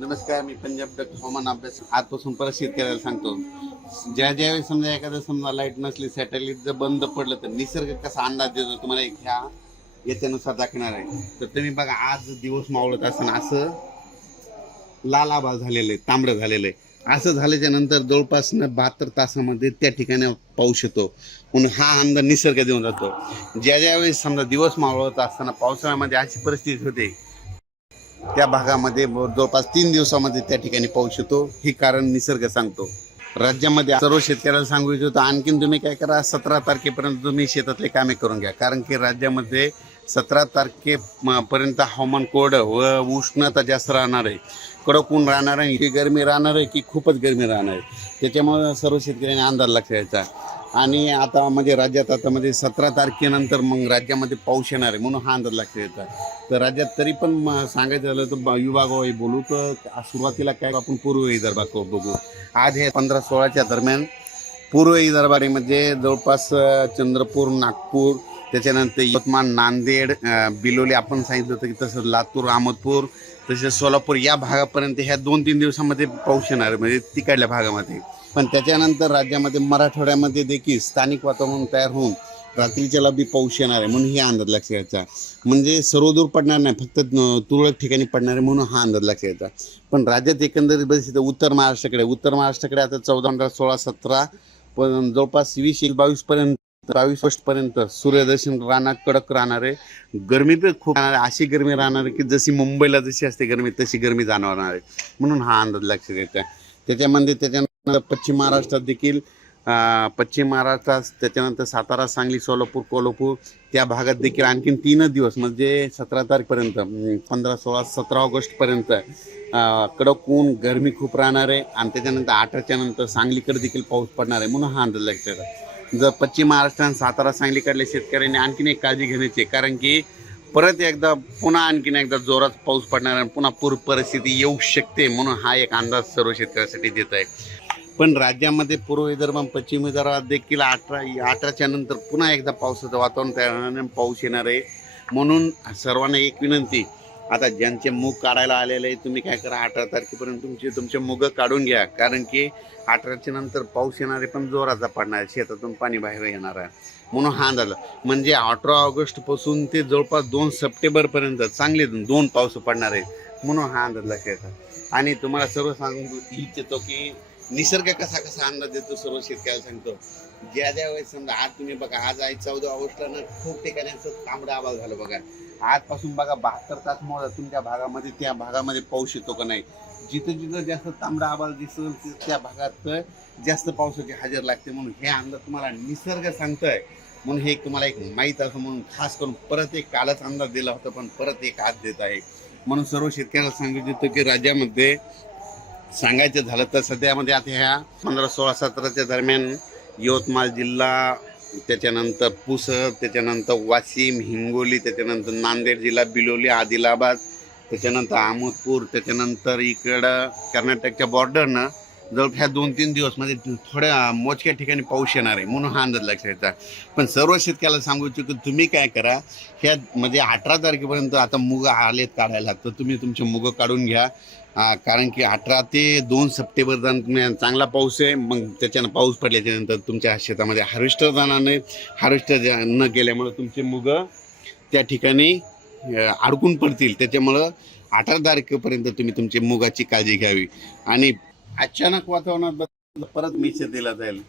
नमस्कार मी पंजाब डॉक्टर हवामान अभ्यास. आजपासून परत शेतकऱ्याला सांगतो. ज्या ज्यावेळी समजा एखादं समजा लाइट नसली सॅटेलाइट जर बंद पडलं तर निसर्ग कसा अंदाज देतो? तुम्हाला एक ह्या याच्यानुसार दाखवणार आहे. तर तुम्ही बघा आज दिवस मावळत असताना असं लाल झालेलं आहे तांबडं झालेलं आहे. असं झाल्याच्यानंतर जवळपास बहात्तर तासामध्ये त्या ठिकाणी पाऊस येतो. म्हणून हा अंदाज निसर्ग देऊन जातो. ज्या ज्यावेळेस समजा दिवस मावळत असताना पावसाळ्यामध्ये अशी परिस्थिती होते त्या भागामध्ये जवळपास तीन दिवसामध्ये त्या ठिकाणी पाऊस येतो. हे कारण निसर्ग सांगतो. राज्यामध्ये सर्व शेतकऱ्याला सांगू इच्छितो आणखीन तुम्ही काय करा सतरा तारखेपर्यंत तुम्ही शेतातले कामे करून घ्या. कारण की राज्यामध्ये सतरा तारखे पर्यंत हवामान कोरडं व उष्णता जास्त राहणार आहे. कडक ऊन राहणार आहे की गरमी राहणार आहे की खूपच गरमी राहणार आहे. त्याच्यामुळे सर्व शेतकऱ्यांनी अंदाज लक्षायचा आणि आता म्हणजे राज्यात आता म्हणजे सतरा तारखेनंतर मग राज्यामध्ये पाऊस येणार आहे म्हणून हा अंदाज लक्ष येतात तर राज्यात तरी पण सांगायचं झालं तर ब- विभागावर बोलू तर सुरुवातीला काय आपण पूर्व विदर्भात बघू. आज हे पंधरा सोळाच्या दरम्यान पूर्व विदर्भामध्ये म्हणजे जवळपास चंद्रपूर नागपूर त्याच्यानंतर यवतमाळ नांदेड बिलोली आपण सांगितलं होतं की तसं लातूर अहमदपूर तसेच सोलापूर या भागापर्यंत ह्या दोन तीन दिवसामध्ये पाऊस येणार आहे म्हणजे तिकडल्या भागामध्ये. पण त्याच्यानंतर राज्यामध्ये मराठवाड्यामध्ये देखील स्थानिक वातावरण तयार होऊन रात्रीच्याला बी पाऊस येणार आहे म्हणून ही अंदाज लक्ष घ्यायचा. म्हणजे सर्वदूर पडणार नाही फक्त तुरळक ठिकाणी पडणार आहे म्हणून हा अंदाज लक्ष घ्यायचा. पण राज्यात एकंदरीत बघितलं उत्तर महाराष्ट्राकडे उत्तर महाराष्ट्राकडे आता चौदा पंधरा सोळा सतरा पण जवळपास वीस एक बावीसपर्यंत बावीस ऑगस्ट पर्यंत सूर्यदर्शन राहणार कडक राहणार आहे. गरमी तर खूप राहणार आहे. अशी गरमी राहणार आहे की जशी मुंबईला जशी असते गरमी तशी गरमी जाणवणार आहे. म्हणून हा अंदाज लक्ष घ्यायचा आहे. त्याच्यामध्ये त्याच्यानंतर पश्चिम महाराष्ट्रात देखील पश्चिम महाराष्ट्रात त्याच्यानंतर सातारा सांगली सोलापूर कोल्हापूर त्या भागात देखील आणखीन तीनच दिवस म्हणजे सतरा तारखेपर्यंत पंधरा सोळा सतरा ऑगस्टपर्यंत कडक ऊन गरमी खूप राहणार आहे. आणि त्याच्यानंतर अठराच्या नंतर सांगलीकडे देखील पाऊस पडणार आहे. म्हणून हा अंदाज लक्षात आहे. जर पश्चिम महाराष्ट्र आणि सातारा सांगलीकडल्या शेतकऱ्यांनी आणखीन एक काळजी घेण्याची आहे. कारण की परत एकदा पुन्हा आणखीन एकदा जोरात पाऊस पडणार आहे आणि पुन्हा पूर परिस्थिती येऊ शकते म्हणून हा एक अंदाज सर्व शेतकऱ्यांसाठी देत आहे पण राज्यामध्ये पूर्व विदर्भ पश्चिम विदर्भात देखील अठरा अठराच्या नंतर पुन्हा एकदा पावसाचं वातावरण तयार होणार पाऊस येणार आहे म्हणून सर्वांना एक विनंती आता ज्यांचे मूग काढायला आलेले आहे तुम्ही काय करा अठरा तारखेपर्यंत तुमचे तुमचे मुग काढून घ्या. कारण की अठराच्या नंतर पाऊस येणारे पण जोराचा पडणार आहे शेतातून पाणी बाहेर येणार आहे. म्हणून हा झालं म्हणजे अठरा ऑगस्टपासून ते जवळपास दोन सप्टेंबरपर्यंत चांगले दोन पाऊस पडणार आहेत. म्हणून हा अंदाज लक्षात आणि तुम्हाला सर्व सांगू इच्छितो की निसर्ग कसा कसा अंदाज देतो सर्व शेतकऱ्याला सांगतो. ज्या ज्या वेळेस समजा आज तुम्ही बघा आज आहे चौदा ऑगस्टला ना खूप ठिकाणी असं तांबडा आवाज झालं बघा. आजपासून बघा बहात्तर तास मोजा तुमच्या भागामध्ये त्या भागामध्ये पाऊस येतो का नाही? जिथं जिथं जास्त तांबडा आभाळ दिसेल त्या भागात जास्त पावसाची हजेर लागते म्हणून हे अंदाज तुम्हाला निसर्ग सांगतोय. म्हणून हे तुम्हाला एक माहीत असं म्हणून खास करून परत एक कालच अंदाज दिला होता पण परत एक आज देत आहे. म्हणून सर्व शेतकऱ्याला सांगू इच्छितो की राज्यामध्ये सांगायचं झालं तर सध्यामध्ये आता ह्या पंधरा सोळा सतराच्या दरम्यान यवतमाळ जिल्हा त्याच्यानंतर पुसद त्याच्यानंतर वाशिम हिंगोली त्याच्यानंतर नांदेड जिल्हा बिलोली आदिलाबाद त्याच्यानंतर अहमदपूर त्याच्यानंतर इकडं कर्नाटकच्या बॉर्डरनं जवळ ह्या दोन तीन दिवस म्हणजे थोड्या मोजक्या ठिकाणी पाऊस येणार आहे म्हणून हा अंदाज लक्षात येतात पण सर्व शेतकऱ्याला सांगू इच्छितो की तुम्ही काय करा ह्या म्हणजे अठरा तारखेपर्यंत आता मुग आलेत काढायला तर तुम्ही तुमचे मुग काढून घ्या. कारण की अठरा ते दोन सप्टेंबर दरम्यान चांगला पाऊस आहे मग त्याच्यानं पाऊस पडल्याच्यानंतर तुमच्या शेतामध्ये हार्वेस्टर जाणार नाही. हार्वेस्टर न गेल्यामुळे तुमचे मुग त्या ठिकाणी अडकून पडतील. त्याच्यामुळं अठरा तारखेपर्यंत तुम्ही तुमची मुगाची काळजी घ्यावी. आणि अचानक वातावरणात बदल परत मिसेज दिला जाईल.